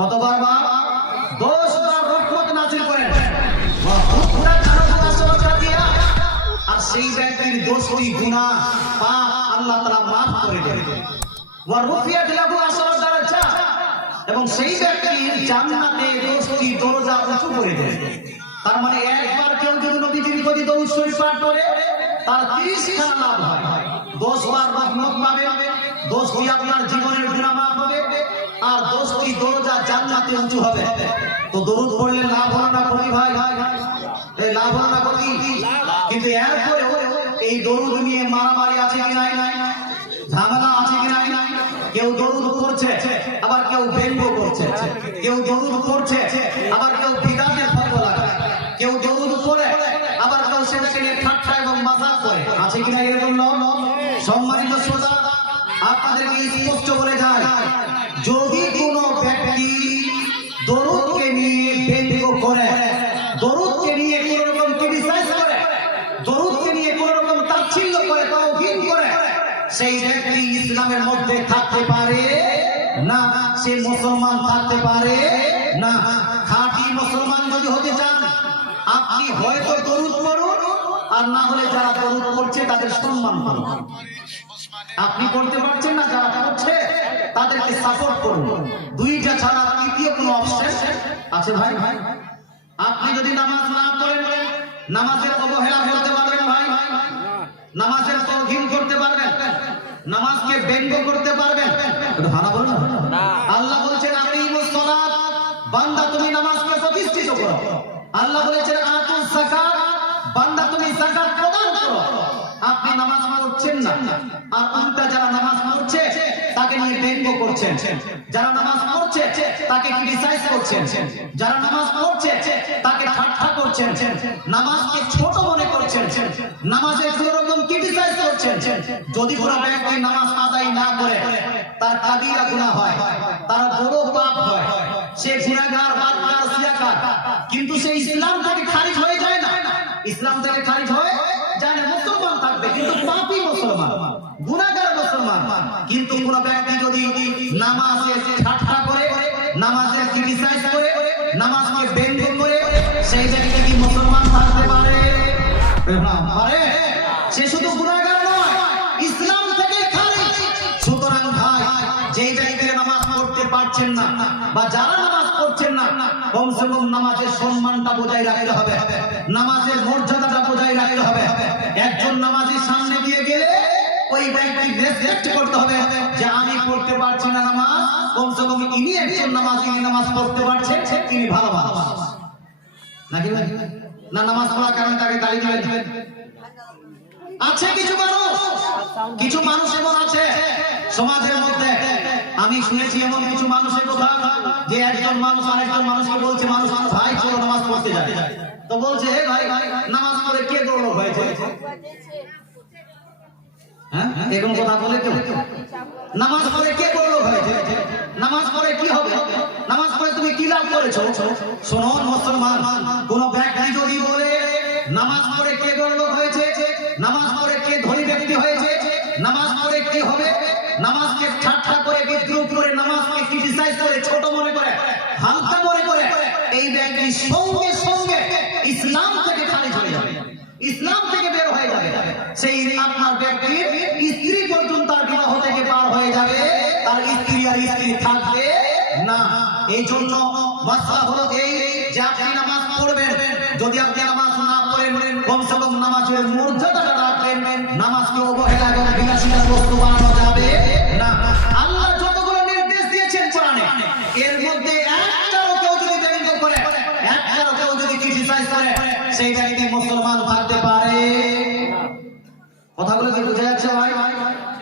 কতবার? 10 বার রহমত নাযিল করেন। আর সেই ব্যক্তির দোষটি গুনাহ পাপ আল্লাহ তাআলা মাফ করে দেন। ওয়া রুফিয়াত লাহু আশরা দারাজাত, এবং সেই ব্যক্তির জান্নাতে দোষটি দরজা উঁচু করে দেন। তার মানে একবার কেউ যদি নবীজির প্রতি দরুদ শরীফ পাঠ করে তার 30 খানা লাভ হয়। 10 বার রহমত পাবে, 10টি আপনার জীবনের গুনাহ মাফ হবে, আর 10টি দরজা জান্নাতে উঁচু হবে। তো দরুদ পড়লে লাভ হলো না ক্ষতি ভাই? এই লাভ হলো না ক্ষতি? কিন্তু এরপরেও এই দরুদ নিয়ে মারামারি আছে কি নাই? ঝামেলা আছে কি নাই? কেউ দরুদ পড়ছে আবার কেউ ব্যঙ্গ করছে, কেউ দরুদ পড়ছে আবার কেউ বিদআতের ফতোয়া লাগায়, কেউ দরুদ পড়ে আবার কেউ সেটাকে নিয়ে ঠাট্টা এবং মাজাক করে। আছে কি না এরকম? সম্মানিত শ্রোতা, আপনাদেরকে স্পষ্ট বলে যায়, যদি কোনো ব্যক্তি দরুদকে নিয়ে ব্যঙ্গ করে, দরুদকে নিয়ে কোন রকম ক্রিটিসাইজ করে, দরুদকে নিয়ে কোন রকম তাচ্ছিল্য করে, তাওহীন করে, সেই ব্যক্তি ইসলামের মধ্যে থাকতে পারে না, সে মুসলমান থাকতে পারে না। খাঁটি মুসলমান যদি হতে চান, আপনি হয়তো দরুদ পড়ুন, আর না হলে যারা দরুদ পড়ছে তাদের সম্মান করুন। আপনি করতে পারছেন না, যারা করছে তাদেরকে সাপোর্ট করুন। দুইটা ছাড়া তৃতীয় কোনো অপশন আছে ভাই? আপনি যদি নামাজ না পড়েন, নামাজের অবহেলা করতে পারবেন ভাই? নামাজের তাওহীন করতে পারবেন? নামাজকে ব্যঙ্গ করতে পারবেন? হানা বলুন না। আল্লাহ বলছেন আকিমুস সালাত, বান্দা তুমি নামাজকে প্রতিষ্ঠিত করো। আল্লাহ বলেছেন আতুস যাকাত, বান্দা তুমি যাকাত প্রদান করো। আপনি নামাজ পড়ছেন না, আর উল্টা যারা নামাজ পড়ছে তাকে নিয়ে ব্যঙ্গ করছেন, যারা নামাজ পড়ছে তাকে ক্রিটিসাইজ করছেন, যারা নামাজ পড়ছে তাকে ঠাট্টা করছেন, নামাজকে ছোট মনে করছেন, নামাজের কোন রকম ক্রিটিসাইজ করছেন। যদি কোনো ব্যক্তি নামাজ আদায় না করে তার কাবিরা গুনাহ হয়, তার বড় পাপ হয়, সে গুনাহগার, বাদকার, সিয়াকার, কিন্তু সে ইসলাম থেকে খারিজ হয়ে যায় না। ইসলাম থেকে খারিজ হয়ে যায় না, মুসলমান থাকবে কিন্তু পাপী মুসলমান, গুনাহগার মুসলমান। কিন্তু কোন ব্যক্তি যদি নামাজে ঠাট্টা করে, নামাজে ক্রিটিসাইজ করে, নামাজকে ব্যঙ্গ করে, সেই ব্যক্তি কি মুসলমান থাকতে পারে? পারে? সে শুধু গুনাহগার নয়, ইসলাম থেকে খারিজ। সুতরাং ভাই, যেই ব্যক্তিরা নামাজ পড়তে পারছেন না বা যারা নামাজ পড়ছেন না, কমসে কম নামাজের সম্মানটা বজায় রাখতে হবে, নামাজের মর্যাদাটা বজায় রাখতে হবে। একজন নামাজীর সামনে দিয়ে গেলে ওই ব্যক্তি রেসপেক্ট করতে হবে যে আমি পড়তে পারছি না নামাজ, কমসে কম ইনি একজন নামাজি, নামাজ পড়তে পারছেন, তিনি ভালো মানুষ নাকি না? নামাজ পড়ার কারণে তাকে গালি দিবেন? আছে কিছু মানুষ এমন আছে সমাজের মধ্যে, আমি শুনেছি এমন কিছু মানুষের কথা, যে একজন মানুষ আরেকজন মানুষকে বলছে, মানুষ ভাই চলো নামাজ পড়তে যায়, তো বলছে হে ভাই, নামাজ পড়ে কে বড়লোক হয়েছে? হ্যাঁ, এরকম কথা বলে কেউ? নামাজ পড়ে কে বড়লোক হয়েছে? নামাজ পড়ে কি হবে? নামাজ পড়ে তুমি কি লাভ করেছো? শুনুন মুসলমান, কোন ব্যক্তি যদি বলে নামাজ পড়ে কে বড়লোক হয়েছে, নামাজ পড়ে কে ধনী ব্যক্তি হয়েছে, নামাজ পড়ে কি হবে, নামাজকে ঠাট্টা করে, বিদ্রুপ করে, নামাজকে ক্রিটিসাইজ করে, ছোট মনে করে, হালকা মনে করে, এই ব্যক্তি সঙ্গে সঙ্গে ইসলাম থেকে খারিজ হয়ে যাবে, ইসলাম থেকে বের হয়ে যাবে। সেই আপনার ব্যক্তির স্ত্রী পর্যন্ত তার বিবাহ থেকে পার হয়ে যাবে, তার স্ত্রী আর স্ত্রী থাকবে না। এই জন্য মাসলা হলো এই যে আপনি নামাজ পড়বেন, যদি আপনি নামাজ না পড়েন, কমসে কম নামাজের মর্যাদাটা রাখবেন। নামাজকে অবহেলা এবং বিলাসিতার বস্তু বানানো যাবে না। আল্লাহ যতগুলো নির্দেশ দিয়েছেন কোরআনে, এর মধ্যে একটাও কেউ যদি ব্যঙ্গ করে, একটাও কেউ যদি ক্রিটিসাইজ করে, সেই ব্যক্তি মুসলমান থাকতে পারে? কথাগুলো কি বোঝা যাচ্ছে ভাই?